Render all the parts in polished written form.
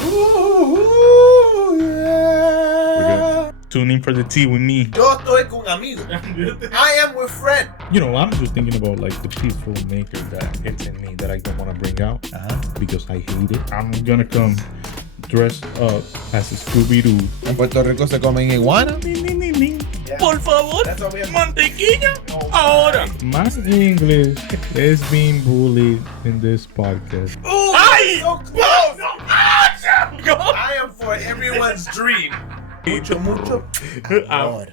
Ooh, yeah. Tune in for the tea with me. Yo estoy con amigo. I am with friend. You know, I'm just thinking about like the peaceful nature that it's in me that I don't want to bring out because I hate it. I'm gonna come dressed up as a Scooby-Doo. En Puerto Rico se comen iguana. Yeah. Por favor, mantequilla, ahora. My English is being bullied in this podcast. Ooh, Ay! so close. I am for everyone's dream. Mucho amor.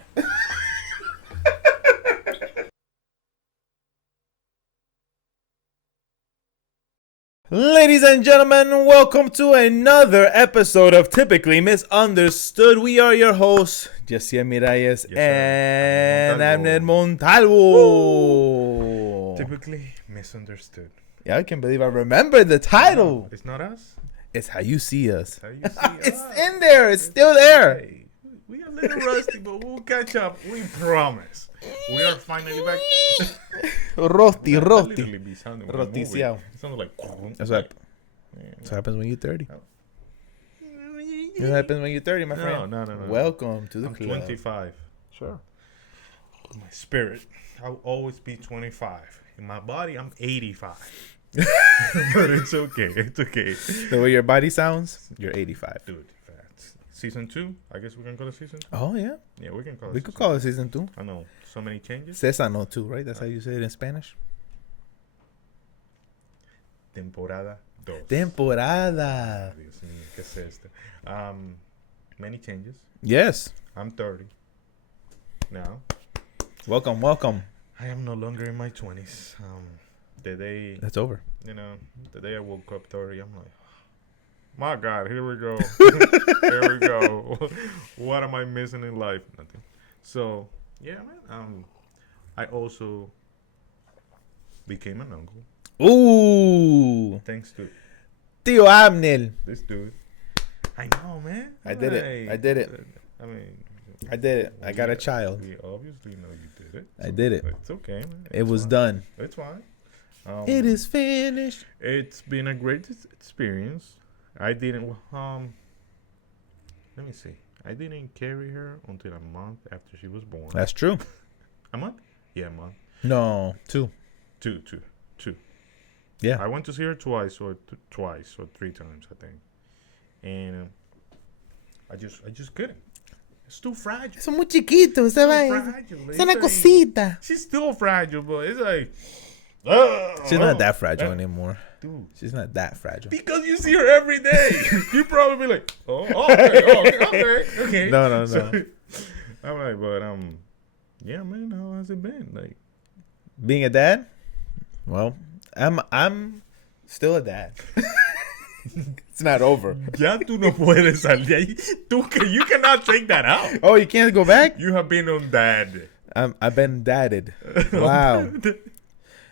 Ladies and gentlemen, welcome to another episode of Typically Misunderstood. We are your hosts, Jehziel'S and Abner and Montalvo. Typically misunderstood. Yeah, I can't believe I remember the title. It's not us. It's how you see us. How you see It's us. in there. It's still there. Hey, we are a little rusty, but we'll catch up. We promise. We are finally back. Roti. Literally be sounding like a movie. Roticiao. It sounded like. That's what Yeah. happens when you're 30. What happens when you're 30, my friend? No. Welcome to the I'm club. 25. Sure. My spirit, I'll always be 25. In my body, I'm 85. But it's okay. It's okay. The way your body sounds, you're 85. Dude, that's season 2. I guess we can call it season 2. Oh, yeah. Yeah, we can call it We could call it season 2. I know. So many changes. Sésano too, right? That's how you say it in Spanish. Temporada 2. Temporada. Dios mío, ¿qué es esto? Many changes. Yes. I'm 30 now. Welcome. I am no longer in my 20s. The day, That's over. the day I woke up 30, I'm like, my God, here we go. Here we go. What am I missing in life? Nothing. So, yeah, man. I also became an uncle. Ooh. Thanks to Tío Abner. this dude. I know, man. I did it. I did it. I mean, I did it. I got a child. We obviously know you did it. I did it. It's okay, man. It was fine. done. It's fine. It is finished. It's been a great experience. I didn't. Let me see. I didn't carry her until a month after she was born. That's true. A month? Yeah, a month. No, 2. Two. Yeah. I went to see her twice or 3 times, I think. And I just couldn't. It's too fragile. Son muy chiquitos, Too ¿sabes? fragile. Es una It's like- cosita. She's still fragile, but it's like. She's not that fragile anymore. Dude. She's not that fragile. Because you see her every day. You probably be like, okay. No. I'm like, but yeah, man, how has it been? Like, Being a dad? Well, I'm still a dad. It's not over. ya tú no puedes salir ahí. You cannot take that out. Oh, you can't go back? You have been on dad. I've been dadded. Wow.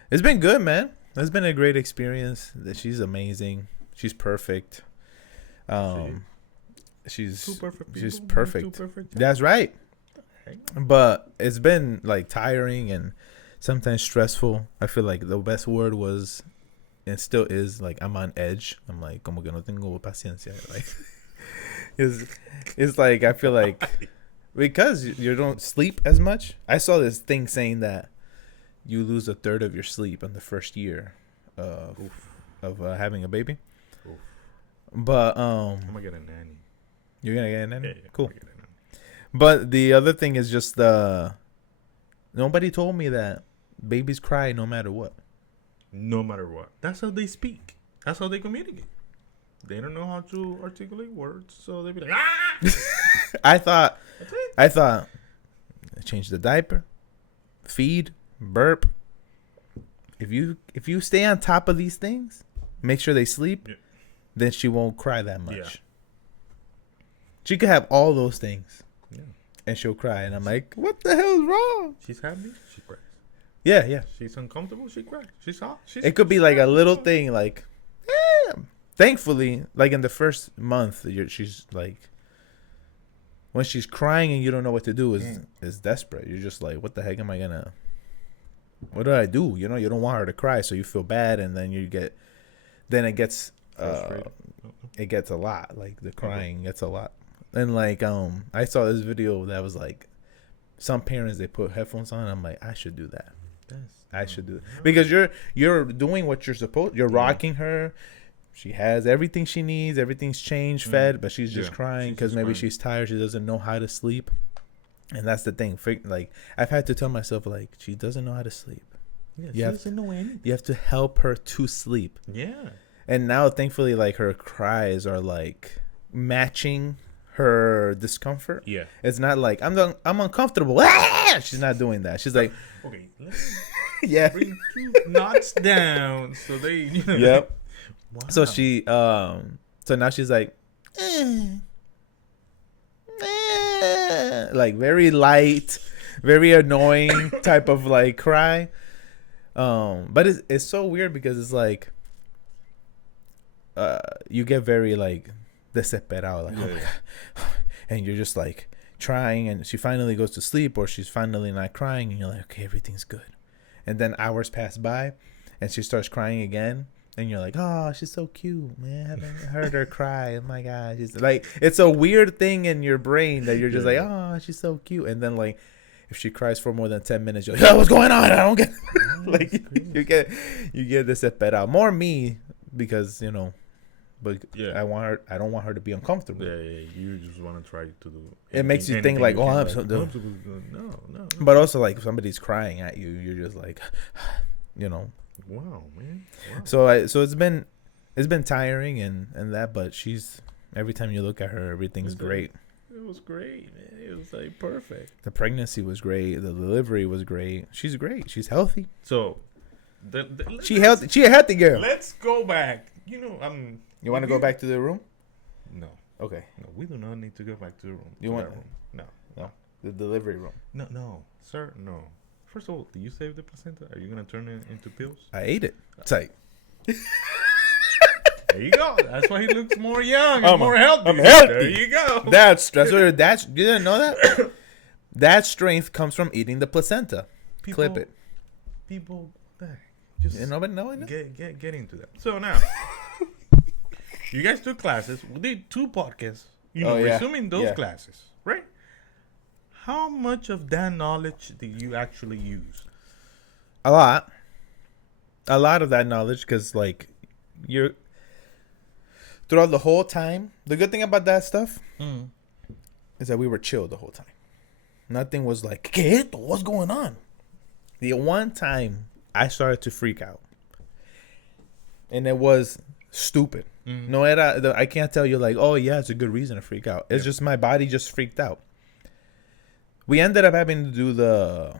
It's been good, man. It's been a great experience. She's amazing. She's perfect. She's Too perfect. she's people, perfect. Too perfect. That's right. But it's been like tiring and sometimes stressful. I feel like the best word was, and still is, like I'm on edge. I'm like, como que no tengo paciencia. Like, it's like I feel like because you don't sleep as much. I saw this thing saying that you lose a third of your sleep in the first year of having a baby. Oof. But I'm gonna get a nanny. you're gonna get a nanny? Yeah, Cool. I'm gonna get a nanny. But the other thing is just nobody told me that babies cry no matter what. No matter what. That's how they speak. That's how they communicate. They don't know how to articulate words, so they be like, ah! I thought That's it. change the diaper, feed, burp. If you stay on top of these things, make sure they sleep, Yeah. then she won't cry that much. Yeah. She could have all those things Yeah. and she'll cry, and I'm like, what the hell's wrong? She's happy, she cries. Yeah. She's uncomfortable, she cries. She's hot. It could be like a little thing, like, thankfully, like in the first month, she's like, when she's crying and you don't know what to do, is desperate. You're just like, what the heck am I gonna? What do I do? You know, you don't want her to cry, so you feel bad, and then it gets Frustrated. it gets a lot. Like the crying gets a lot. And like I saw this video that was like some parents, they put headphones on. I'm like, I should do that. I should do it because you're doing what you're supposed. You're rocking her. She has everything she needs. Everything's changed, fed, but she's just crying because maybe she's tired. She doesn't know how to sleep, and that's the thing. Like I've had to tell myself, like she doesn't know how to sleep. Yeah, she doesn't know anything. You have to help her to sleep. Yeah. And now, thankfully, like her cries are like matching her discomfort. Yeah. It's not like I'm uncomfortable. Ah! She's not doing that. She's like, okay, bring 2 knots down so they. Yep. Wow. So she so now she's like like very light, very annoying type of like cry. But it's so weird because it's like you get very like desesperado, like oh my God. And you're just like trying, and she finally goes to sleep, or she's finally not crying, and you're like, okay, everything's good. And then hours pass by and she starts crying again, and you're like, oh, she's so cute, man. I haven't heard her cry. Oh my God. She's like, it's a weird thing in your brain that you're just like, oh, she's so cute. And then like if she cries for more than 10 minutes, you're like, oh, what's going on? I don't get like you get this out. More me, because but I don't want her to be uncomfortable. Yeah, you just want to try to do it. Makes you think like, oh, I'm so no. But also like if somebody's crying at you, you're just like wow, man. Wow. So it's been tiring and that, but she's, every time you look at her, everything's great. It was great, man. It was like perfect. The pregnancy was great. The delivery was great. She's great. She's healthy. So she healthy. She a healthy girl. Let's go back. You want to go back to the room? No. Okay. No, we do not need to go back to the room. You want room? No. The delivery room. No, sir. No. First of all, do you save the placenta? Are you gonna turn it into pills? I ate it. Tight. There you go. That's why he looks more young and more healthy. I'm healthy. There you go. That's what you didn't know that? That strength comes from eating the placenta. Clip it. People, just nobody know it. Get into that. So now, you guys took classes. We did 2 podcasts. Resuming those classes, right? How much of that knowledge did you actually use? A lot of that knowledge, because like you're throughout the whole time. The good thing about that stuff is that we were chill the whole time. Nothing was like, ¿Qué? What's going on? The one time I started to freak out, and it was stupid. No, I can't tell you like, oh yeah, it's a good reason to freak out. It's just my body just freaked out. We ended up having to do the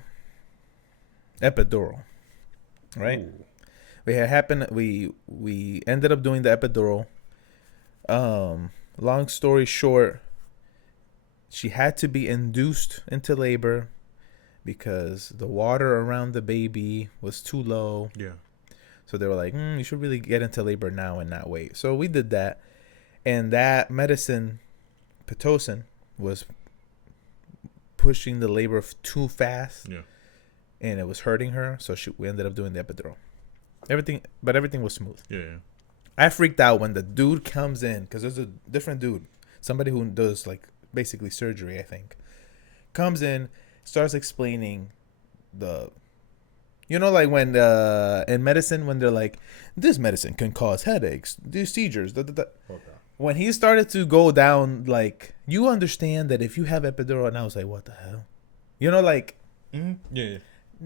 epidural, right? Ooh. We ended up doing the epidural. Long story short, she had to be induced into labor because the water around the baby was too low. Yeah. So they were like, you should really get into labor now and not wait. So we did that. And that medicine, Pitocin, was pushing the labor too fast. Yeah. And it was hurting her. So we ended up doing the epidural. Everything was smooth. Yeah. I freaked out when the dude comes in, because there's a different dude. Somebody who does like basically surgery, I think. Comes in, starts explaining like when in medicine, when they're like, this medicine can cause headaches, these seizures. Okay. When he started to go down, like, you understand that if you have epidural, and I was like, what the hell? Yeah.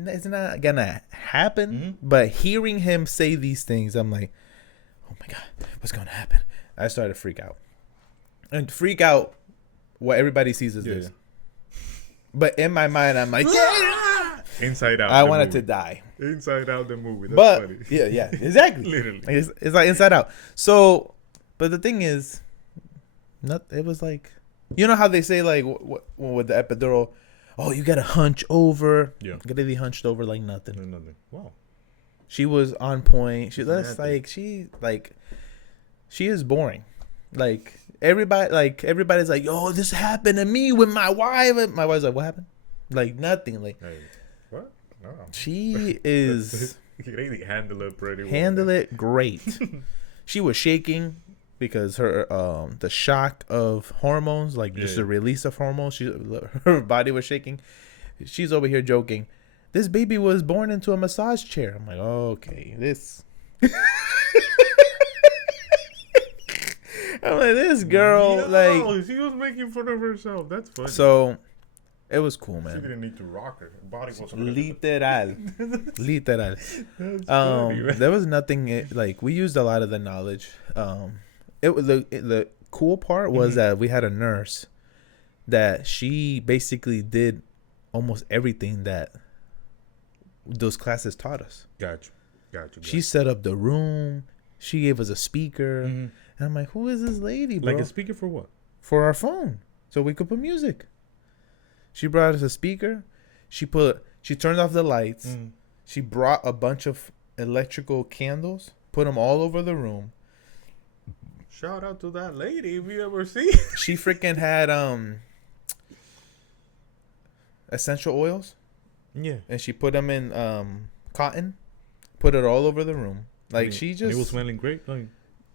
It's not gonna happen. But hearing him say these things, I'm like, oh my God, what's gonna happen? I started to freak out. And freak out, what everybody sees is this. But in my mind, I'm like, Inside Out. I wanted to die. Inside Out, the movie. That's funny. Yeah, exactly. Literally. It's like Inside Out. So, but the thing is, it was like, you know how they say like with the epidural, oh, you gotta hunch over. Yeah. You gotta be hunched over like nothing. Nothing. Wow. She was on point. She is boring. Like everybody's like, yo, this happened to me with my wife. And my wife's like, what happened? Like nothing. Like, hey, what? No. She is He handle it pretty well. Handle it great. she was shaking because her the shock of hormones, like just the release of hormones, her body was shaking. She's over here joking. This baby was born into a massage chair. I'm like, okay, this. I'm like, this girl, like, she was making fun of herself. That's funny. So, it was cool, man. She didn't need to rock her. Her body was literal. That's funny, There was nothing like we used a lot of the knowledge. It was the cool part was that we had a nurse that she basically did almost everything that those classes taught us. Gotcha. She set up the room. She gave us a speaker. And I'm like, who is this lady, bro? Like a speaker for what? For our phone. So we could put music. She brought us a speaker. She turned off the lights. She brought a bunch of electrical candles, put them all over the room. Shout out to that lady if you ever see. She freaking had essential oils. Yeah. And she put them in cotton, put it all over the room. Like, she just... It was smelling great? Like,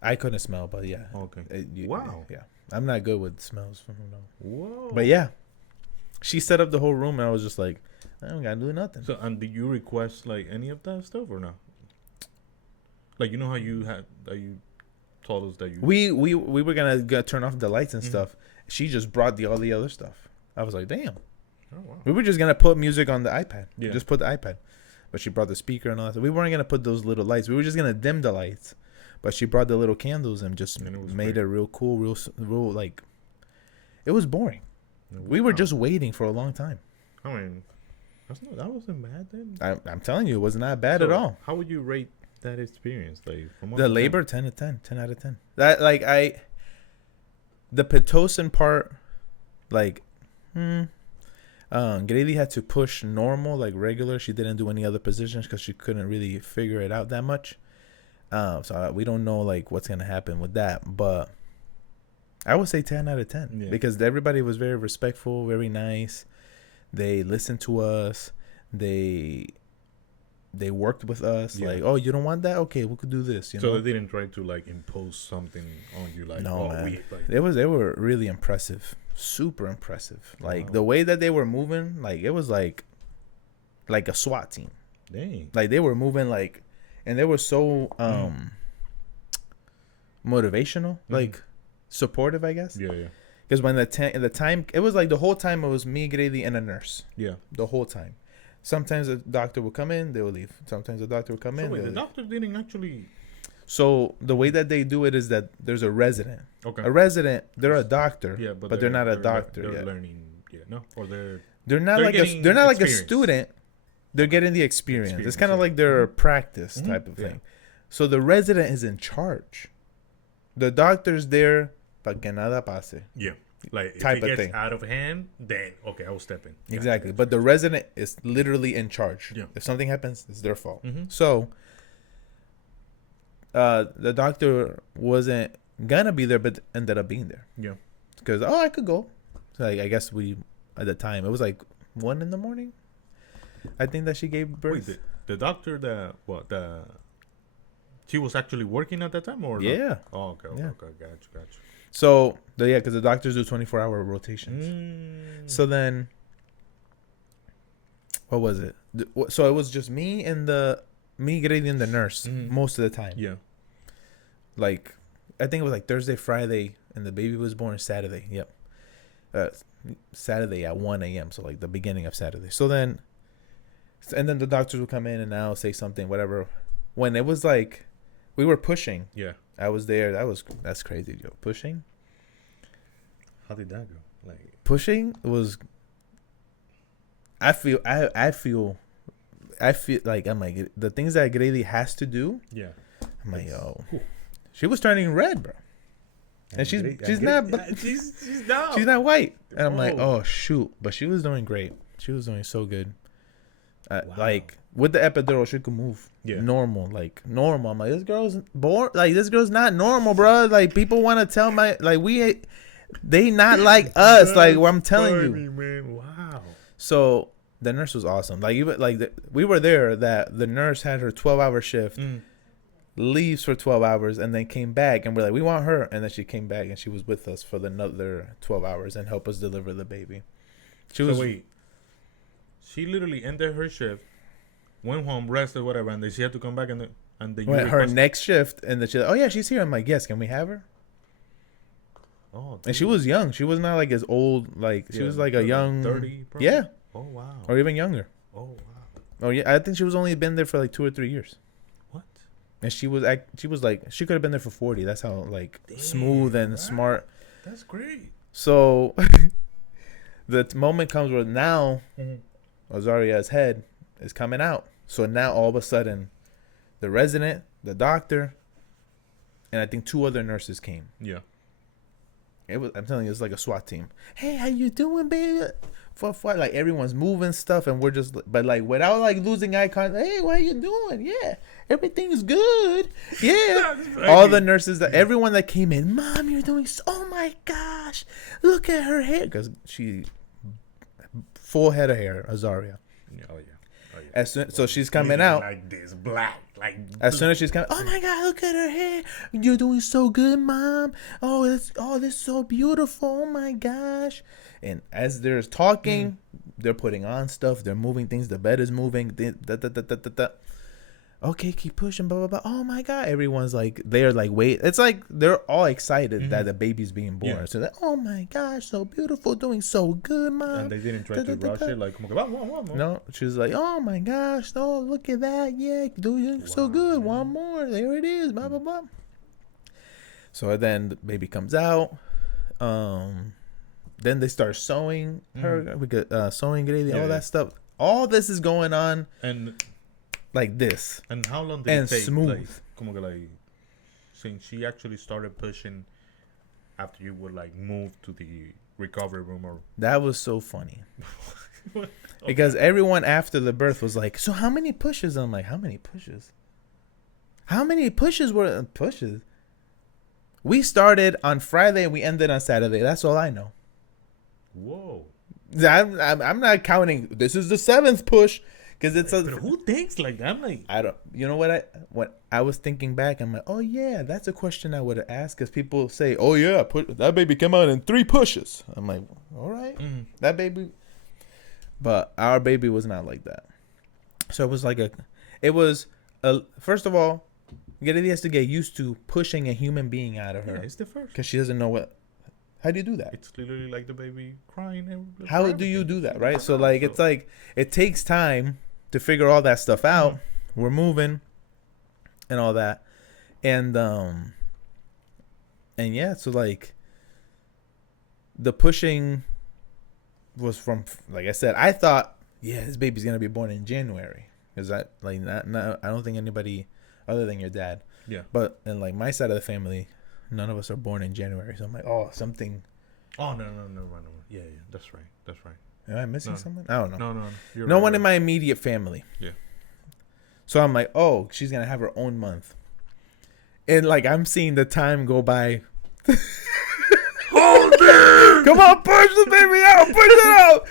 I couldn't smell, but yeah. Okay. Wow. Yeah. I'm not good with smells. Whoa. But yeah. She set up the whole room, and I was just like, I don't gotta do nothing. So, and did you request, like, any of that stuff or not? Like, you know how you told us that you... We were gonna turn off the lights and stuff. She just brought all the other stuff. I was like, damn. Oh, wow. We were just gonna put music on the iPad. Yeah. Just put the iPad. But she brought the speaker and all that. So we weren't gonna put those little lights. We were just gonna dim the lights. But she brought the little candles and just made it real cool, real like. It was boring. Wow. We were just waiting for a long time. I mean, that wasn't bad then. I'm telling you, it was not bad at all. How would you rate that experience? Like, from the labor, 10 out of 10. That the Pitocin part, like, Grady had to push normal, like regular. She didn't do any other positions because she couldn't really figure it out that much. So we don't know like what's gonna happen with that, but I would say 10 out of 10 because everybody was very respectful, very nice. They listened to us. They worked with us. Like, oh, you don't want that? Okay, we could do this. You know? They didn't try to like impose something on you. Like, no, man. They were really impressive, super impressive. Like the way that they were moving, like it was like a SWAT team. Dang. Like they were moving like, and they were so motivational, like supportive, I guess. Yeah. Because when the time, it was like the whole time it was me, Grady, and a nurse. Yeah. The whole time. Sometimes a doctor would come in, they would leave. Sometimes a doctor would come in. Wait, the doctor didn't actually. So the way that they do it is that there's a resident. Okay. A resident, they're a doctor. Yeah, but they're not a doctor. They're learning. Yeah, no, or they're not like a student. They're getting the experience. It's kind of like their practice type of thing. So the resident is in charge. The doctor's there, pa que nada pase. Yeah. Like, type if it of gets thing. out of hand, then, okay, I will step in. Exactly. But the resident is literally in charge. Yeah. If something happens, it's their fault. So, the doctor wasn't gonna be there, but ended up being there. Yeah. Because, I could go. So, like, I guess at the time, it was like 1 a.m. I think that she gave birth. Wait, the doctor she was actually working at that time, or? Yeah. Oh, okay, gotcha. So, because the doctors do 24-hour rotations. So then, what was it? So it was just me, Grady, and the nurse most of the time. Yeah. Like, I think it was like Thursday, Friday, and the baby was born Saturday. Yep. Saturday at 1 a.m. So like the beginning of Saturday. So then, and then the doctors would come in and I'll say something, whatever. When it was like, we were pushing. Yeah. I was there. That's crazy, yo. Pushing. How did that go? Like, pushing was. I feel like I'm like the things that Grady has to do. Yeah. I'm like, yo, she was turning red, bro. And she's not white. And I'm like, oh shoot, but she was doing great. She was doing so good. Wow. Like with the epidural, she could move normal. I'm like, this girl's born. Like this girl's not normal, bro. Like people want to tell they not like us. Like what I'm telling you. Man. Wow. So the nurse was awesome. Like even we were there. That the nurse had her 12-hour shift. leaves for 12 hours, and then came back, and we're like, we want her. And then she came back, and she was with us for another 12 hours and helped us deliver the baby. Wait, she literally ended her shift, went home, rested, whatever, and then she had to come back her next shift, and then she's like, oh yeah, she's here. I'm like, yes, can we have her? Oh, and she was young. She was not like as old. Like she was like a young 30. Yeah. Oh wow. Or even younger. Oh wow. Oh yeah, I think she was only been there for like 2 or 3 years. What? And she was like, she could have been there for 40. That's how like smooth and smart. That's great. So the moment comes where now Azaria's head is coming out. So now all of a sudden, the resident, the doctor, and I think 2 other nurses came. Yeah. I'm telling you, it's like a SWAT team. Hey, how you doing, baby? For like everyone's moving stuff, and we're just, but like without like losing eye contact. Hey, what you doing? Yeah, everything's good. Yeah, all the nurses, everyone that came in, Mom, you're doing. Oh my gosh, look at her hair, because she full head of hair, Azaria. Oh yeah. So she's coming out like this, black, like. As soon as she's coming, oh my God, look at her hair! You're doing so good, Mom. This is so beautiful. Oh my gosh! And as they're talking, they're putting on stuff. They're moving things. The bed is moving. Okay, keep pushing. Blah blah blah. Oh my God! Everyone's like, they're like, wait. It's like they're all excited that the baby's being born. Yeah. So they're, oh my gosh, so beautiful, doing so good, Mom. And they didn't try to rush it, like, no. She was like, oh my gosh, oh look at that, yeah, doing so good. One more, there it is. Blah blah blah. So then the baby comes out. Then they start sewing her. We got sewing Grady, all that stuff. All this is going on. And. Like this. And how long did it take? Smooth. Like, since she actually started pushing after you would like move to the recovery room or. That was so funny. Okay. Because everyone after the birth was like, so how many pushes? I'm like, how many pushes? How many pushes were pushes? We started on Friday and we ended on Saturday. That's all I know. Whoa. I'm not counting. This is the 7th push. Because it's but who thinks like that? I'm like, I don't. You know what I was thinking back. I'm like, oh yeah, that's a question I would have asked. Because people say, oh yeah, that baby came out in 3 pushes. I'm like, all right, that baby. But our baby was not like that. So it was like first of all, Grady has to get used to pushing a human being out of her. Yeah, it's the first. Because she doesn't know what. How do you do that? It's literally like the baby crying. How do you do that, right? So like it's like it takes time to figure all that stuff out. We're moving and all that. And yeah, so like the pushing was from, like I said, I thought, yeah, this baby's gonna be born in January. Because I don't think anybody other than your dad. Yeah. But in like my side of the family, none of us are born in January. So I'm like, oh, something. Oh no. Yeah, that's right. Am I missing someone? I don't know. No. No one in my immediate family. Yeah. So I'm like, oh, she's gonna have her own month, and like I'm seeing the time go by. Hold it! Come on, push the baby out. Push it out.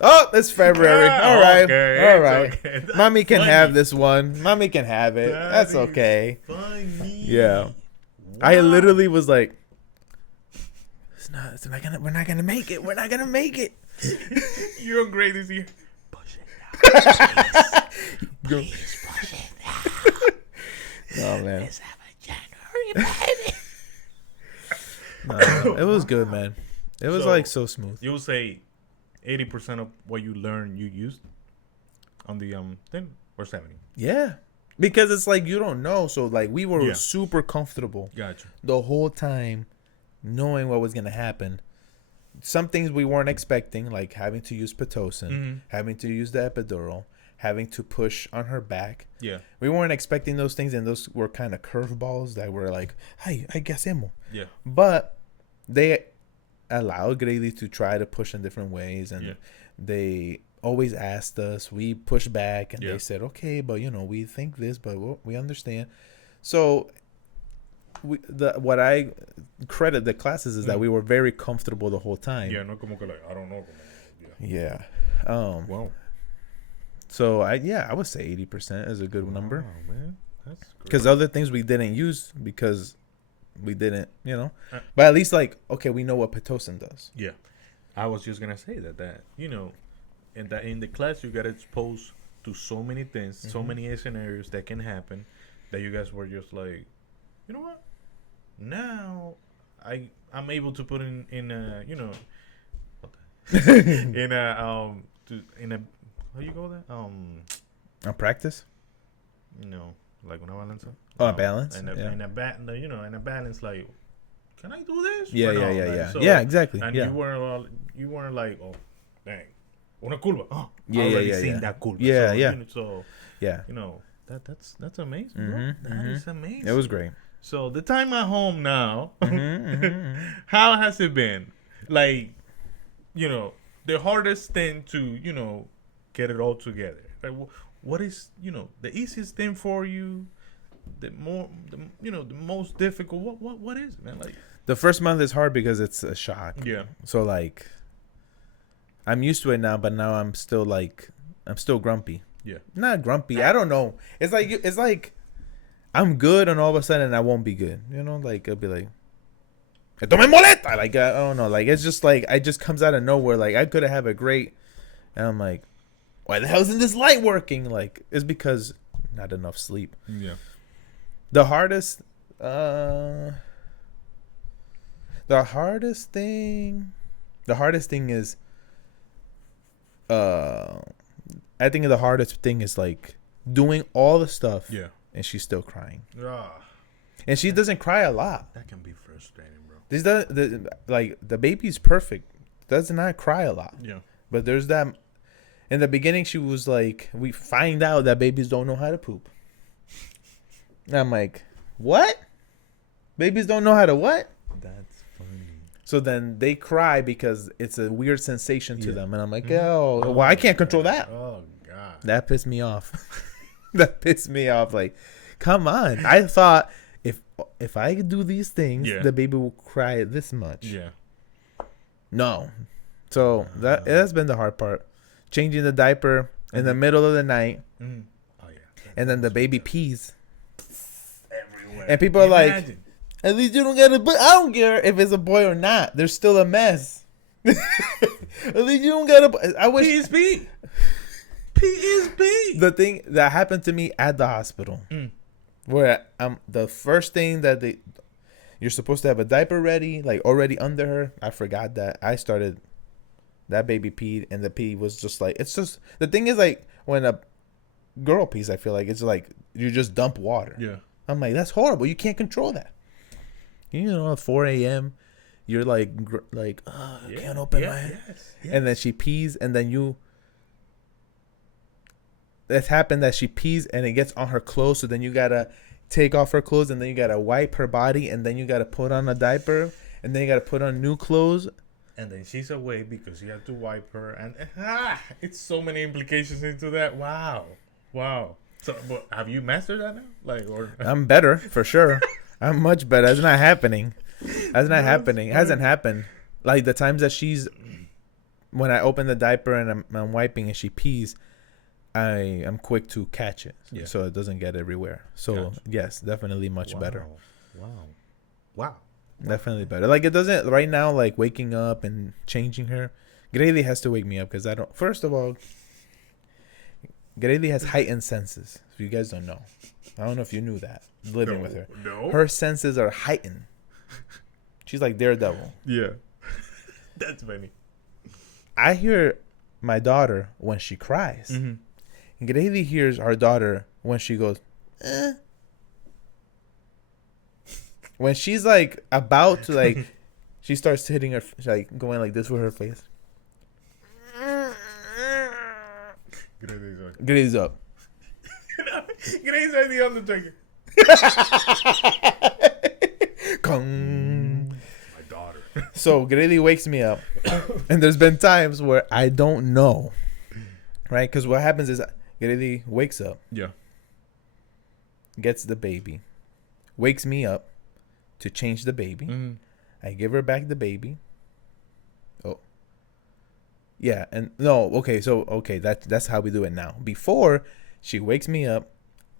Oh, it's February. All right. Okay. Mommy can have this one. Mommy can have it. That's okay. Funny. Yeah. Wow. I literally was like, we're not gonna make it. We're not gonna make it. You're great this year. Push it out. Please push it out. Oh man. Let's have a January baby. No, it was good, man. It was like so smooth. You would say 80% of what you learned you used on the thing, or 70? Yeah. Because it's like you don't know. So like we were super comfortable. Gotcha. The whole time knowing what was going to happen. Some things we weren't expecting, like having to use Pitocin, having to use the epidural, having to push on her back. Yeah. We weren't expecting those things, and those were kind of curveballs that were like, hey, I guess hacemos. Yeah. But they allowed Grady to try to push in different ways, and they always asked us. We pushed back, and they said, okay, but we think this, but we understand. So what I credit the classes is that we were very comfortable the whole time. Yeah, no como que like, I don't know. Yeah. Wow. So I would say 80% is a good number. Man. That's great. Because other things we didn't use because we didn't, you know. But at least like, okay, we know what Pitocin does. Yeah, I was just gonna say that you know, in the class you got exposed to so many things, so many scenarios that can happen, that you guys were just like, you know what? Now I'm able to put in a you know, in a how you call that On practice? you know, like una balanza. Oh, a balance? And a, Yeah. and a you know, and a balance like, can I do this? Yeah, Or yeah, no? yeah, Like, yeah. so- Yeah, exactly. And Yeah. you weren't like, oh, dang, una curva. Oh, Yeah, I yeah, already yeah, seen yeah. that curva. Yeah, so, yeah. You know, so Yeah. you know that's amazing, bro. That is amazing. It was great. So the time at home now, Mhm. how has it been? Like, you know, the hardest thing to, you know, get it all together. Like, what is, you know, the easiest thing for you? The most difficult. What is it, man? Like, The first month is hard because it's a shock. yeah, So like, I'm used to it now, but now I'm still grumpy. yeah, Not grumpy. I don't know. It's like I'm good, and all of a sudden I won't be good. You know, like I'll be like, "Esto me molesta." Like I don't know. Like it's just like it just comes out of nowhere. Like I could have a great, and I'm like, why the hell isn't this light working? Like it's because not enough sleep. yeah, The hardest thing is I think the hardest thing is like doing all the stuff yeah. and she's still crying. Ah, And she doesn't cry a lot. that can be frustrating, bro. The baby's perfect. Does not cry a lot. Yeah, But there's that in the beginning she was like, we find out that babies don't know how to poop. And I'm like, what? Babies don't know how to what? that's funny. So then they cry because it's a weird sensation to Yeah. them. And I'm like, oh, well, I can't control that. Oh God. That pissed me off. That pissed me off. Like, come on. I thought if I do these things, Yeah. the baby will cry this much. Yeah. No. So that's been the hard part. Changing the diaper in the middle of the night, Mm. Oh yeah. and then the baby pees. Everywhere. And people are like, Imagine. at least you don't get it. But I don't care if it's a boy or not. There's still a mess. At least you don't get a. I wish. PSP. PSP. The thing that happened to me at the hospital, where the first thing that you're supposed to have a diaper ready, like already under her. I forgot that. I started. That baby peed, and the pee was just like, it's just, the thing is like when a girl pees, I feel like it's like you just dump water. Yeah. I'm like, that's horrible. You can't control that. You know, at 4 a.m., you're like, oh, I can't open my head. Yes. And then she pees, and then it's happened that she pees and it gets on her clothes, so then you gotta take off her clothes, and then you gotta wipe her body, and then you gotta put on a diaper, and then you gotta put on new clothes. And then she's away because you have to wipe her, and it's so many implications into that. Wow. So, but have you mastered that now? Like, or I'm better for sure. I'm much better. That's not happening. That's not happening. It hasn't happened. Like the times that when I open the diaper and I'm wiping and she pees, I'm quick to catch it, so it doesn't get everywhere. So Gotcha. yes, definitely much better. Wow. Definitely better. Like it doesn't right now. Like waking up and changing her, Grady has to wake me up because I don't. First of all, Grady has heightened senses. If you guys don't know, I don't know if you knew that living with her. No. Her senses are heightened. She's like Daredevil. Yeah. That's funny. I hear my daughter when she cries. Mm-hmm. And Grady hears our daughter when she goes, When she's like about to like, she starts hitting her, like going like this with her face. Grady's up. Grady's like the Undertaker. Kung. My daughter. So Grady wakes me up, and there's been times where I don't know, right? Because what happens is Grady wakes up, Yeah. gets the baby, wakes me up to change the baby. Mm-hmm. I give her back the baby. Oh, yeah, and no, okay, so that's how we do it now. Before she wakes me up,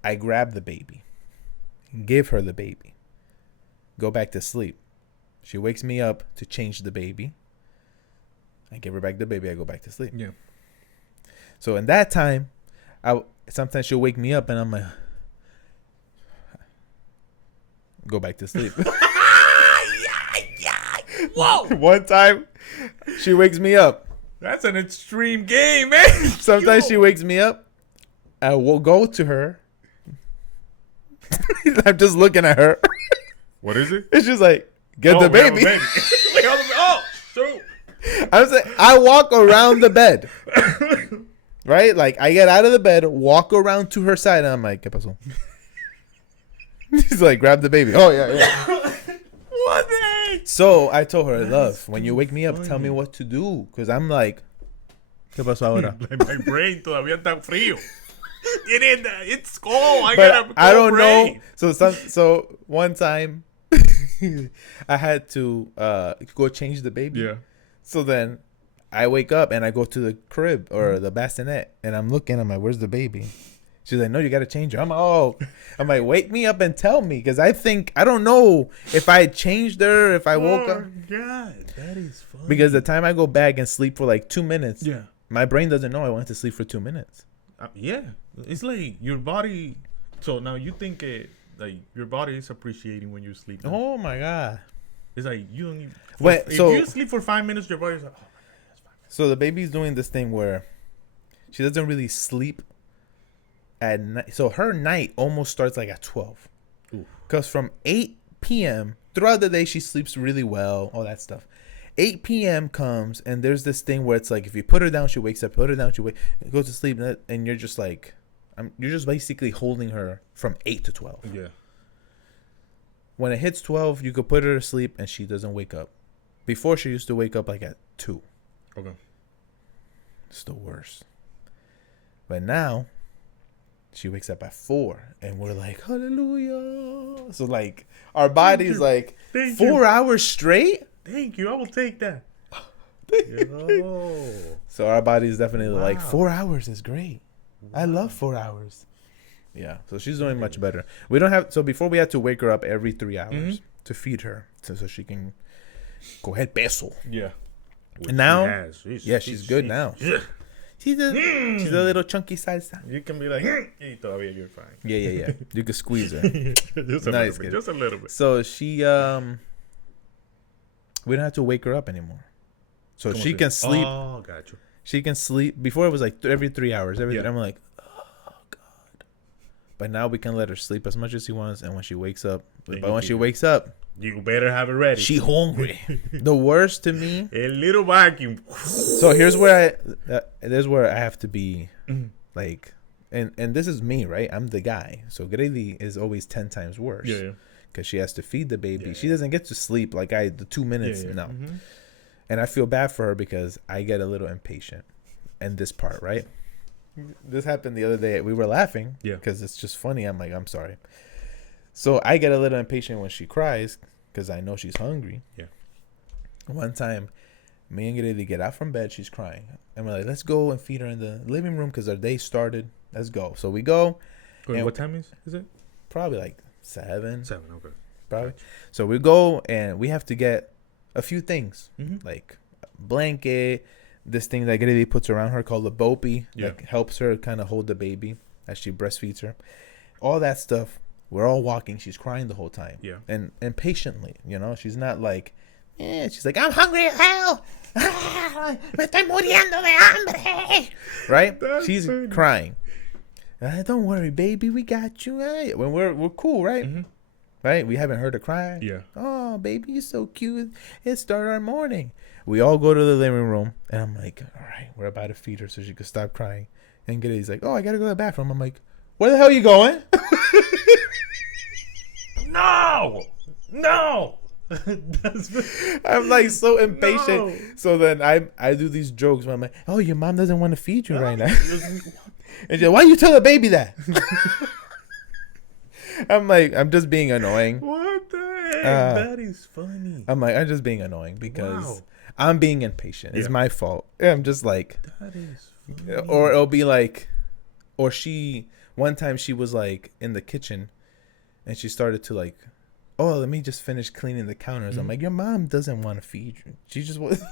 I grab the baby. give her the baby, go back to sleep. She wakes me up to change the baby. I give her back the baby. I go back to sleep. Yeah. So in that time, sometimes she'll wake me up and I'm like, go back to sleep. Whoa! One time, she wakes me up. That's an extreme game, man. Sometimes she wakes me up. I will go to her. I'm just looking at her. What is it? It's just like, get the baby. Wait, oh, shoot. I'm saying, I walk around the bed. Right? Like, I get out of the bed, walk around to her side, and I'm like, ¿Qué pasó? She's like, grab the baby. Oh, yeah. What the heck? So I told her, love, when you wake me up, tell me what to do. Because I'm like, ¿Qué pasó ahora? My brain todavía está frío. It's cold. I don't know. So one time, I had to go change the baby. Yeah. So then I wake up and I go to the crib or the bassinet and I'm looking. I'm like, where's the baby? She's like, no, you got to change her. I'm like, oh. I'm like, wake me up and tell me. Because I don't know if I changed her, if I woke up. Oh, God. That is funny. Because the time I go back and sleep for like 2 minutes, Yeah. my brain doesn't know I went to sleep for 2 minutes. Yeah. It's like your body. So now you think like your body is appreciating when you sleep. Oh, my God. It's like you don't even. If So you sleep for 5 minutes, your body's like, oh, my God, that's 5 minutes. So the baby's doing this thing where she doesn't really sleep at night. So her night almost starts like at 12. Because from 8 p.m. throughout the day, she sleeps really well, all that stuff. 8 p.m. comes, and there's this thing where it's like if you put her down, she wakes up. Put her down, she goes to sleep, and you're just like, you're just basically holding her from 8 to 12. Yeah. When it hits 12, you could put her to sleep, and she doesn't wake up. Before, she used to wake up like at 2. Okay. It's the worst. But now, she wakes up at 4, and we're like, hallelujah. So, like, our body's like, 4 hours straight? Thank you. I will take that. So, our body's definitely like, 4 hours is great. Wow. I love 4 hours. Yeah. So, she's doing much better. We don't have, so before we had to wake her up every 3 hours to feed her so she can coger peso. Yeah. And now, she's good now. Yeah. She's a little chunky size. You can be like, hey, todavía you're fine. Yeah. You can squeeze her. Just a little bit. So she, we don't have to wake her up anymore. So she can sleep. Oh, got you. She can sleep. Before it was like every 3 hours. I'm like, oh, God. But now we can let her sleep as much as she wants. And when she wakes up, you better have it ready. She hungry. The worst to me. A little vacuum. So here's where I have to be like, and this is me, right? I'm the guy. So Grady is always 10 times worse. Yeah. Because she has to feed the baby. She doesn't get to sleep like the 2 minutes. No. Mm-hmm. And I feel bad for her because I get a little impatient in this part, right? This happened the other day. We were laughing because it's just funny. I'm like, I'm sorry. So I get a little impatient when she cries because I know she's hungry. Yeah. One time, me and Grady get out from bed. She's crying. And we're like, let's go and feed her in the living room because our day started. Let's go. So we go. Wait, what time is it? Probably like 7. 7, okay. Probably. Gotcha. So we go and we have to get a few things. Like a blanket, this thing that Grady puts around her called a boppy. That helps her kind of hold the baby as she breastfeeds her. All that stuff. We're all walking. She's crying the whole time. Yeah. And patiently, she's not like, she's like, I'm hungry as hell. Me estoy muriendo de hambre. Right? She's crying. Don't worry, baby. We got you. When we're cool, right? Right? We haven't heard her cry. Yeah. Oh, baby, you're so cute. It started our morning. We all go to the living room, and I'm like, all right, we're about to feed her so she can stop crying. And Grady's like, oh, I got to go to the bathroom. I'm like, where the hell are you going? No. I'm like so impatient. No. So then I do these jokes where I'm like, oh, your mom doesn't want to feed you right now. And she's like, why you tell the baby that? I'm like, I'm just being annoying. What the heck? That is funny. I'm like, I'm just being annoying because I'm being impatient. It's my fault. I'm just like, that is funny. Or it'll be like, one time she was like in the kitchen and she started to like, oh, let me just finish cleaning the counters. I'm like, your mom doesn't want to feed you. She just wants,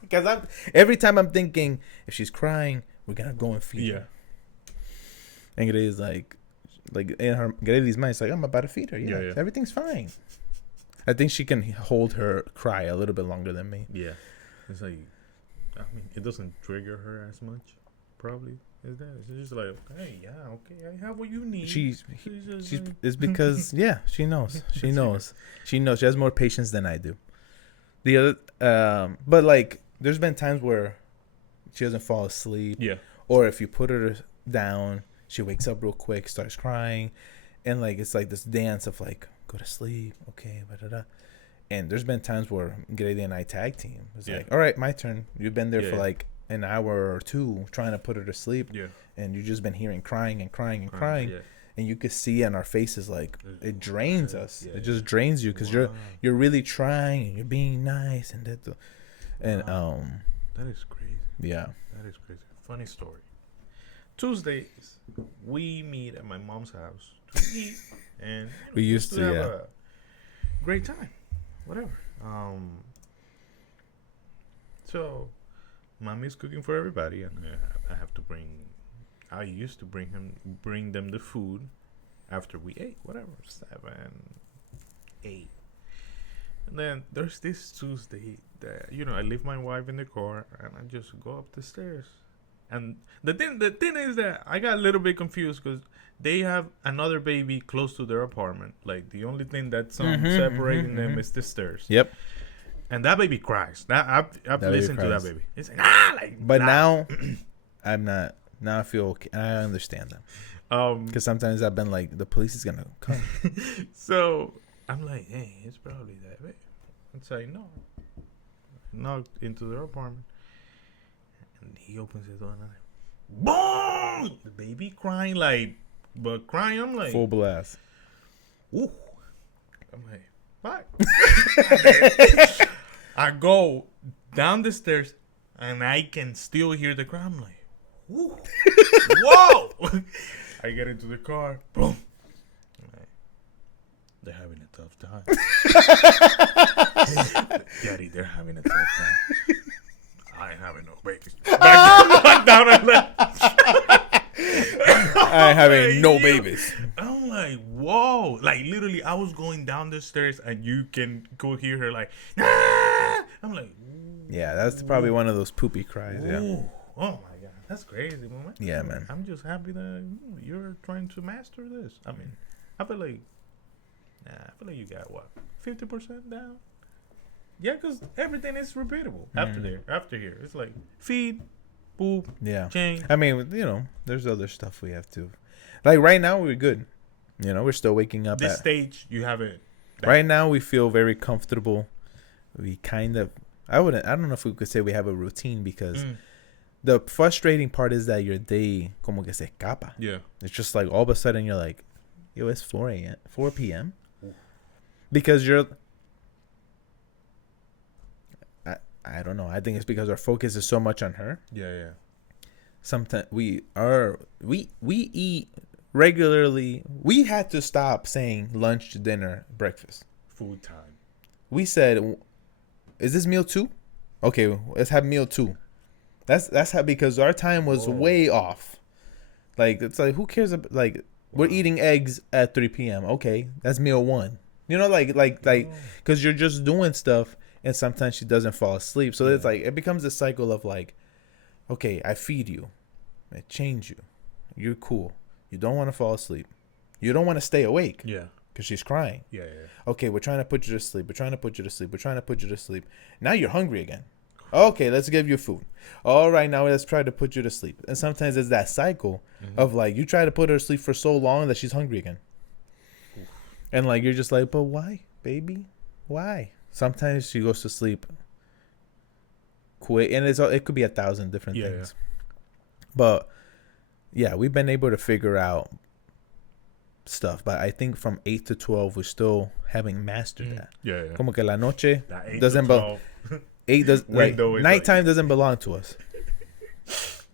because every time I'm thinking, if she's crying, we're gonna go and feed her. And Grady's like in her Grady's mind, it's like, I'm about to feed her. Yeah. Everything's fine. I think she can hold her cry a little bit longer than me. Yeah, it's like, I mean, it doesn't trigger her as much, probably. Is that? It's just like, hey, yeah, okay, I have what you need. She's it's because she knows. She knows. She has more patience than I do. The other, but like, there's been times where she doesn't fall asleep. Yeah. Or if you put her down, she wakes up real quick, starts crying, and like it's like this dance of like, go to sleep, okay, blah. And there's been times where Grady and I tag team. It's like, all right, my turn. You've been there for like an hour or two trying to put her to sleep, and you've just been hearing crying, and you could see on our faces like it drains us. It just drains you because you're really trying and you're being nice and that. And that is crazy. Yeah, that is crazy. Funny story. Tuesdays we meet at my mom's house to eat, and we used to have a great time. Whatever. So. Mommy's cooking for everybody, and I have to bring. I used to bring them the food after we ate, whatever, 7, 8, and then there's this Tuesday that I leave my wife in the car and I just go up the stairs, and the thing is that I got a little bit confused because they have another baby close to their apartment. Like the only thing that's separating them is the stairs. Yep. And that baby cries. I've listened to that baby. It's like, but now, I'm not. Now I feel okay. I understand them. Because sometimes I've been like, the police is gonna come. So I'm like, hey, it's probably that baby. It's like, no. Knocked into their apartment, and he opens the door, and I'm like, boom! The baby crying I'm like, full blast. Ooh. I'm like, fuck. I go down the stairs and I can still hear the cry. I'm like, whoa. I get into the car. Boom. Like, they're having a tough time. Daddy, they're having a tough time. I ain't having no babies. Back down and left. I ain't having no babies. I'm like, whoa. Like, literally, I was going down the stairs and you can go hear her like, ah! I'm like, ooh. Yeah, that's probably one of those poopy cries. Yeah. Ooh. Oh, my God. That's crazy, man. Yeah, man. I'm just happy that you're trying to master this. I mean, I feel like you got, what, 50% down? Yeah, because everything is repeatable after here. It's like, feed, poop, change. I mean, there's other stuff we have to. Like, right now, we're good. We're still waking up. This stage, you haven't. Right now, we feel very comfortable. We kind of, I don't know if we could say we have a routine because the frustrating part is that your day como que se escapa. Yeah. It's just like all of a sudden you're like, yo, it's 4 p.m. Because I don't know. I think it's because our focus is so much on her. Yeah. Sometimes we eat regularly. We had to stop saying lunch, dinner, breakfast. Food time. We said, is this meal 2? Okay, let's have meal 2. That's how, because our time was way off. Like, it's like, who cares about, like, we're eating eggs at 3 p.m. Okay, that's meal 1. Because you're just doing stuff, and sometimes she doesn't fall asleep. So it's like, it becomes a cycle of like, okay, I feed you, I change you, you're cool, you don't want to fall asleep, you don't want to stay awake. Yeah. Because she's crying. Yeah. Okay, we're trying to put you to sleep. We're trying to put you to sleep. Now you're hungry again. Okay, let's give you food. All right, now let's try to put you to sleep. And sometimes it's that cycle of like, you try to put her to sleep for so long that she's hungry again. And like, you're just like, but why, baby? Why? Sometimes she goes to sleep quick, and it could be 1,000 different things. But yeah, we've been able to figure out stuff, but I think from 8 to 12 we still haven't mastered that. Yeah. Como que la noche doesn't nighttime doesn't belong to us.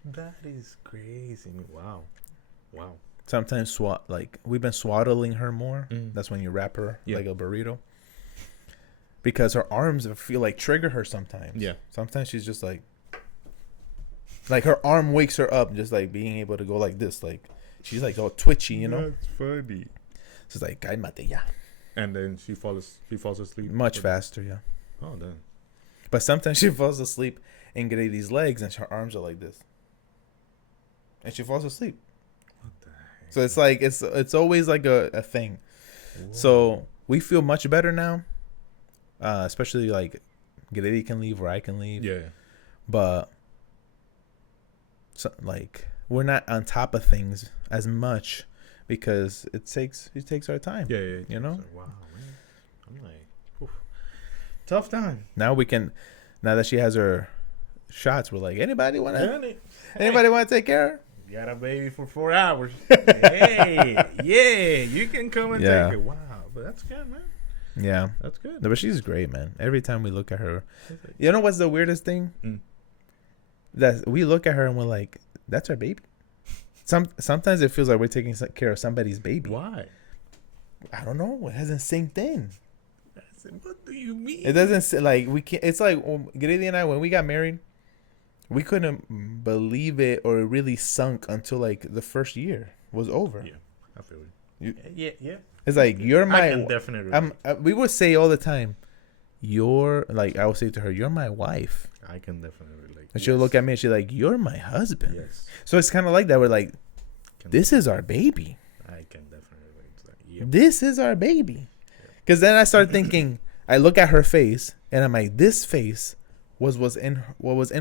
That is crazy. Wow. Sometimes we've been swaddling her more. Mm. That's when you wrap her Yeah. like a burrito. Because her arms feel like trigger her sometimes. Yeah. Sometimes she's just like her arm wakes her up, just like being able to go like this, like she's like all twitchy, you know. That's funny. She's like, "Cálmate ya." And then she falls asleep Much faster, yeah. Oh, damn. But sometimes she falls asleep in Grady's legs, and her arms are like this, and she falls asleep. What the heck? So it's like it's always like a thing. Whoa. So we feel much better now, especially like Grady can leave or I can leave. Yeah. But like we're not on top of things as much because it takes our time. Yeah. You know. Like, wow, man. I'm like, oof. Tough time. Now that she has her shots, we're like, anybody want to take care of her? You got a baby for 4 hours. Hey, yeah, you can come and Yeah. take it. Wow, but that's good, man. Yeah. That's good. No, but she's great, man. Every time we look at her, you know what's the weirdest thing? Mm. That we look at her and we're like, that's our baby. Sometimes it feels like we're taking care of somebody's baby. Why? I don't know. It hasn't synced in. What do you mean? It doesn't like we can't. It's like Grady and I, when we got married, we couldn't believe it, or it really sunk until like the first year was over. Yeah, I feel you. Yeah. It's like you're my. I can definitely. We would say all the time, you're like I would say to her, you're my wife, I can definitely relate. and she'll look at me and she's like, you're my husband. Yes. So it's kind of like that. We're like, this is our baby. I can definitely relate to that. Yep. This is our baby. Because then I start thinking, I look at her face and I'm like, this face was in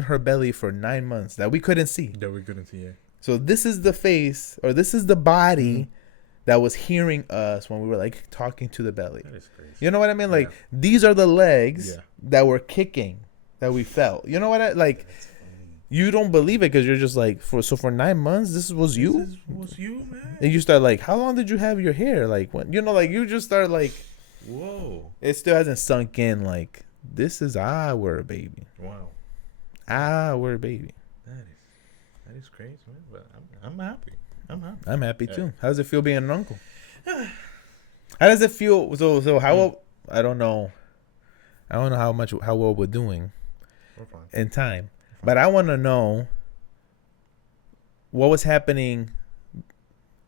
her belly for 9 months that we couldn't see. That we couldn't see. Yeah. So this is the face, or this is the body that was hearing us when we were like talking to the belly. That is crazy. You know what I mean? Like these are the legs that were kicking that we felt. You know what I like? You don't believe it because you're just like for 9 months this was you. This was you, man. And you start like, how long did you have your hair? Like when like you just start like, whoa. it still hasn't sunk in. Like this is our baby. Wow. Our baby. That is crazy, man. But I'm happy. I'm happy too. How does it feel being an uncle? How does it feel? So how I don't know how well we're doing We're fine. in time, but I want to know what was happening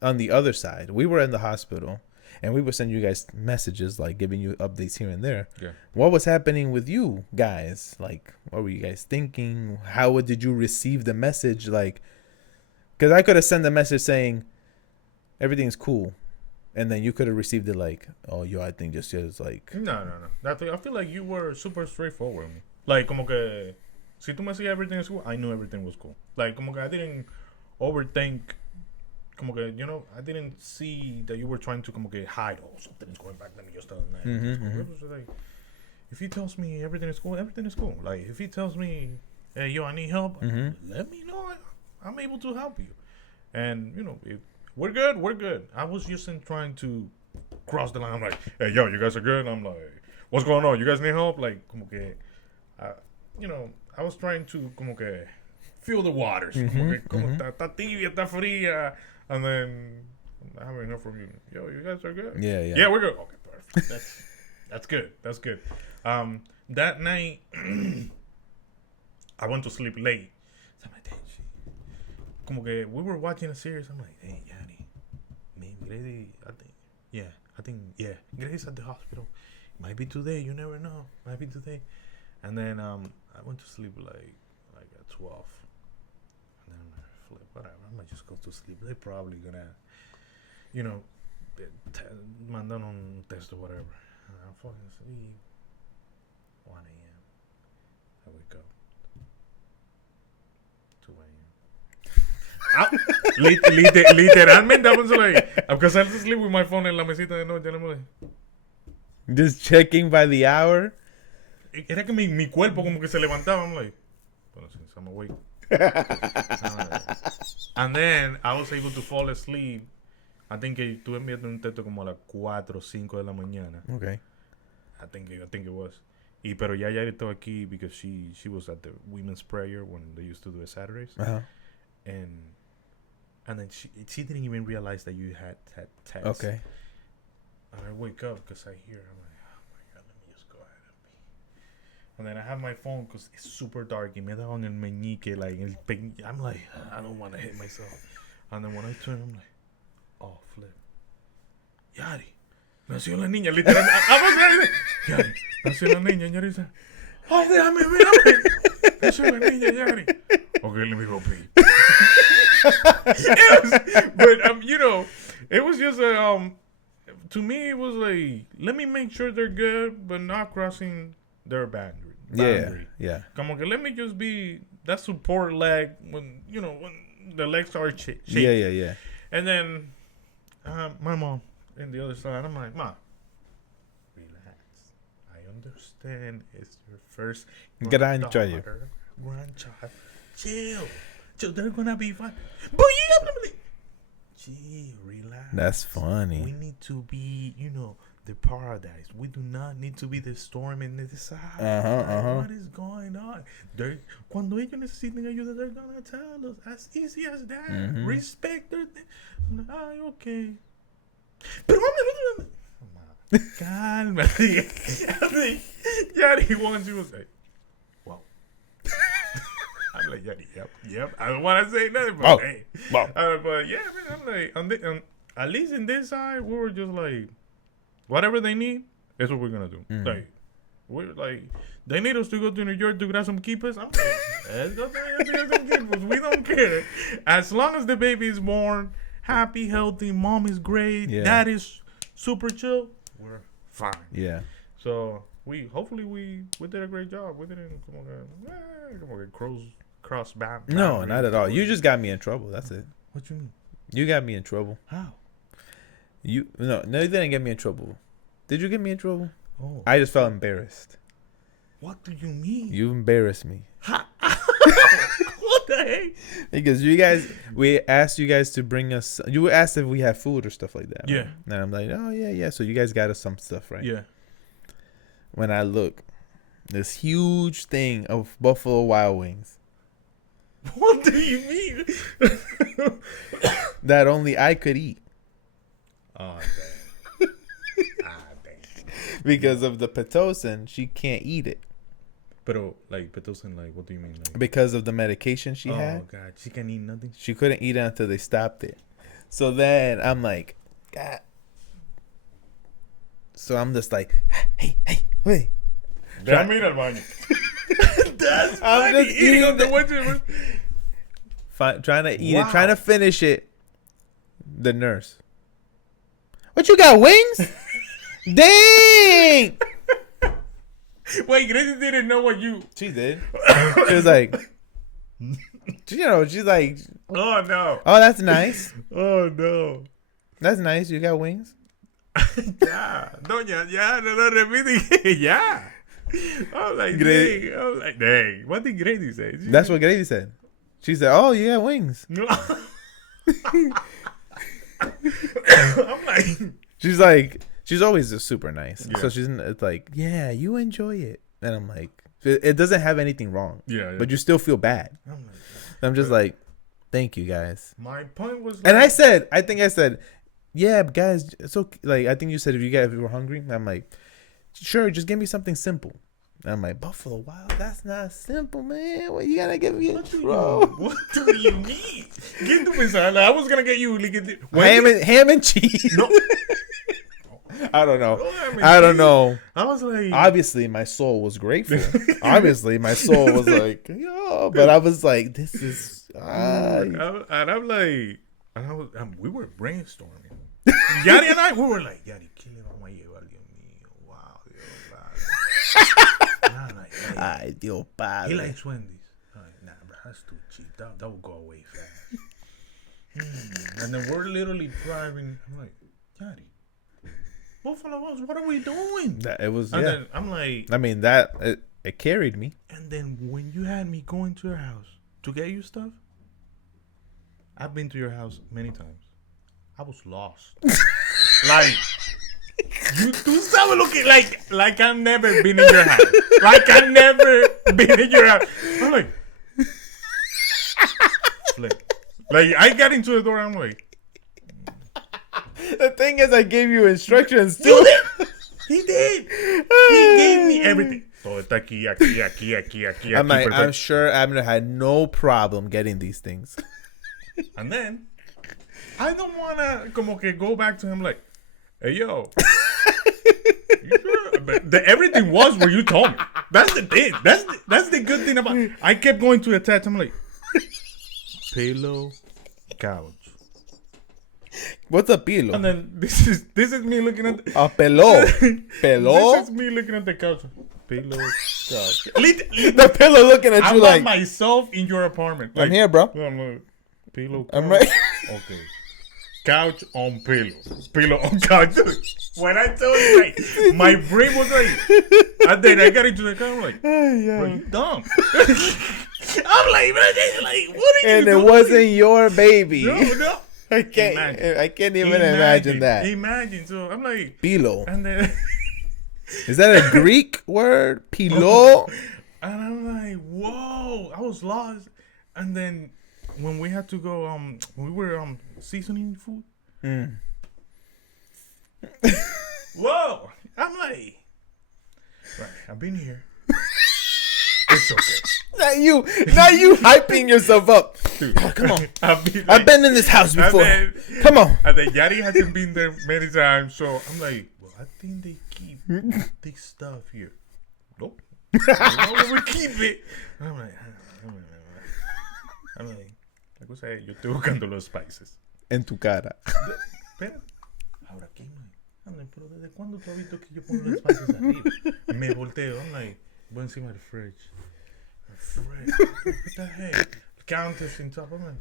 on the other side. We were in the hospital, and we would send you guys messages like giving you updates here and there. Yeah. What was happening with you guys? Like, what were you guys thinking? How did you receive the message? Like, because I could have sent a message saying everything's cool, and then you could have received it like, oh, yo, I think Jehziel'S like. No. I feel like you were super straightforward with me. Like, como que, si tú me decías everything is cool, I knew everything was cool. Like, como que I didn't overthink. Como que, you know, I didn't see that you were trying to como que hide. Oh, something is going back. Let me just tell them that. It was like, if he tells me everything is cool, everything is cool. Like, if he tells me, hey, yo, I need help, let me know. I'm able to help you. And, you know, if we're good. I was just trying to cross the line. I'm like, hey, yo, you guys are good? I'm like, what's going on? You guys need help? Like, como que, you know, I was trying to como que feel the waters. Como está tibia, está fría. And then I haven't heard from you. Yo, you guys are good? Yeah, we're good. Okay, perfect. That's good. That's good. That night, I went to sleep late. So I'm like, dang, shit. Como que we were watching a series. I'm like, dang, Yanni, man, Grady, I think, Grady's at the hospital. Might be today. You never know. Might be today. And then I went to sleep like at 12. And then I'm like, flip, whatever. I might just go to sleep. They're probably gonna, you know, mandan un test or whatever. And I'm fucking asleep. 1 a.m. I wake up. 2 a.m. Literalmente, I was like, because I was asleep with my phone en la mesita de noche. Just checking by the hour. Era que mi cuerpo como que se levantaba. I'm like, bueno, since I'm awake. And then I was able to fall asleep. I think que tú enviaste un texto como a las 4 o 5 de la mañana. Okay. I think it was. Pero ya estaba aquí because she was at the women's prayer when they used to do it Saturdays. Uh-huh. And And then she didn't even realize that you had text. Okay. And I wake up because I hear. I'm like, oh my god, let me just go ahead and pee. And then I have my phone because it's super dark. Y me da en el meñique, like I'm like, I don't want to hit myself. And then when I turn, I'm like, oh flip. Yari, nació la niña, literalmente. Yari, nació la niña, Yari dice, ay, déjame ver. Nació la niña, Yari. Okay, let me go pee. But you know, it was just to me it was like, let me make sure they're good, but not crossing their boundary. Yeah. Como que let me just be that support leg when the legs are shaking. Yeah. And then my mom in the other side, I'm like, Ma, relax. I understand it's your first grandchild. Chill. They're gonna be fine. But chill, relax. That's funny. We need to be, the paradise. We do not need to be the storm in the side. What is going on? Cuando ellos necesiten ayuda, they're gonna tell us as easy as that. Mm-hmm. Respect their thing. Ay, okay. Pero calma. Yari wants you to say, wow. I'm like, yep. I don't want to say nothing, but hey. Wow. But yeah, man, I'm like, at least in this side, we were just like, whatever they need, that's what we're gonna do. Mm. Like, we're like, they need us to go to New York to grab some keepers. I'm like, let's go to grab some keepers. We don't care. As long as the baby is born, happy, healthy, mom is great, dad is super chill, we're fine. Yeah. So hopefully we did a great job. We didn't come on, cross boundaries. No, not at all. You just got me in trouble. That's it. What you mean? You got me in trouble. How? No, you didn't get me in trouble. Did you get me in trouble? Oh. I just felt embarrassed. What do you mean? You embarrassed me. What the heck? Because we asked you guys to bring us. You asked if we have food or stuff like that. Yeah. Right? And I'm like, oh yeah. So you guys got us some stuff, right? Yeah. When I look, this huge thing of Buffalo Wild Wings. What do you mean? That only I could eat. Oh, dang. Dang. Because of the Pitocin, she can't eat it. Pero, like, Pitocin, like, what do you mean? Like? Because of the medication she had. Oh, God. She can't eat nothing? She couldn't eat it until they stopped it. So then I'm like, God. So I'm just like, hey, wait. Déjame ir al baño. That's I'm funny. just eating trying to eat it, trying to finish it. The nurse. What, you got wings? Dang! Wait, Gracie didn't know what you... She did. She was like... she's like... Oh, no. Oh, that's nice. Oh, no. That's nice. You got wings? Ya. Doña, ya. No repite. Ya. I was like, dang. What did Grady say? That's what Grady said. She said, oh, you got wings. No. I'm like... She's always just super nice. Yeah. So it's like, yeah, you enjoy it. And I'm like, it doesn't have anything wrong. Yeah. But you still feel bad. I'm just like, thank you guys. My point was and I think I said, yeah, guys, it's okay. Like, I think you said if you guys were hungry. I'm like, sure, just give me something simple. And I'm like, Buffalo Wild, that's not simple, man. What you gotta give me a throw? What do you mean? I was gonna get you ham and cheese. No. I don't know. I don't know. I was like, obviously my soul was grateful. Obviously my soul was like, yo, but I was like, this is. And I'm like, we were brainstorming. Yari and I, we were like, Yari, ¿qué le vamos a llevar, Dios mío? Wow, Dios padre. Ay, Dios padre. He likes Wendy's. Nah, bro, that's too cheap. That will go away fast. And then we're literally driving. I'm like, Yari. Buffalo Wild, what are we doing? Then I'm like, I mean, it carried me. And then when you had me going to your house to get you stuff, I've been to your house many times. I was lost. Like, you stop looking like I've never been in your house. Like I've never been in your house. I'm like, Flip, Like, I got into the door. I'm like, The thing is, I gave you instructions too. you did. He did. He gave me everything. Todo está aquí, aquí, aquí, aquí, aquí. I'm aquí, like, I'm sure Abner had no problem getting these things. And then I don't wanna como que go back to him like, hey yo, you sure? But everything was where you told me. That's the thing. That's the good thing about. I kept going to attach. I'm like, pillow, couch. What's a pillow? And then this is me looking at A peló. Peló? This is me looking at the couch. Pillow, couch. The pillow looking at I'm you like, myself in your apartment. Like, I'm here, bro. I'm like, pillow, couch. I'm right. Okay. Couch on pillow. Pillow on couch. Dude, when I told you, like, my brain was like, and then I got into the car, I'm like, bro, you dumb. I'm like, man, what are you And doing? it wasn't your baby. No. I can't even imagine that. Imagine. So I'm like, Pilo. and then Is that a Greek word? Pilo? and I'm like, whoa, I was lost. And then when we had to go, we were seasoning food. Whoa, I'm like, right, I've been here. It's okay. Not you hyping yourself up. Dude, come on. I've been in this house before. Come on. And then Yari hasn't been there many times, so I'm like, well, I think they keep this stuff here. Nope. Why would we keep it? And I'm like, like I say, yo estoy buscando los spices. En tu cara. Pero, ahora qué no. I'm like, pero ¿desde cuándo tú has visto que yo pongo los spices arriba? Me volteo, I'm like, voy encima del fridge. What the heck? Counters in top of it.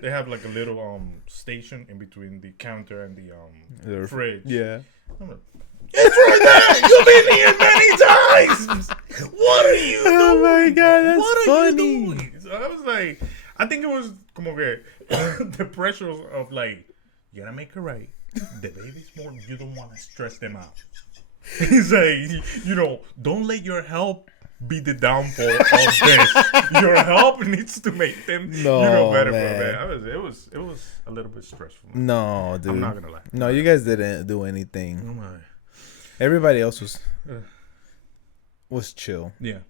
They have like a little station in between the counter and the fridge. Yeah. I'm like, it's right there. You've been here many times. What are you doing? Oh my god, that's what funny. Are you doing? So I was like, I think it was como que the pressure of like, you gotta make it right. The baby's born. You don't want to stress them out. He's like, don't let your help be the downfall of this. Your help needs to make them, better. Man. It was a little bit stressful. No, dude. I'm not gonna lie. No, you guys didn't do anything. Oh my. Everybody else was chill. Yeah.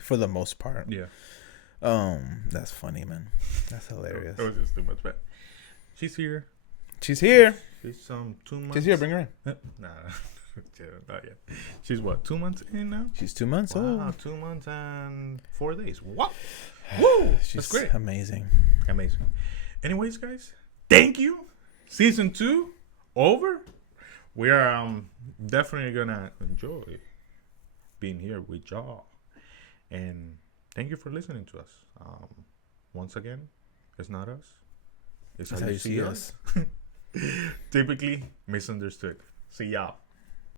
For the most part. Yeah. That's funny, man. That's hilarious. It was just too much. But she's here. She's here. She's 2 months. She's here. Bring her in. Nah, not yet. She's what, 2 months in now? She's 2 months old. Wow, 2 months and 4 days. What? Woo! She's That's great. Amazing. Anyways, guys, thank you. Season 2 over. We are definitely gonna enjoy being here with y'all, and thank you for listening to us. Once again, it's not us. It's how you see us. Typically misunderstood. See y'all.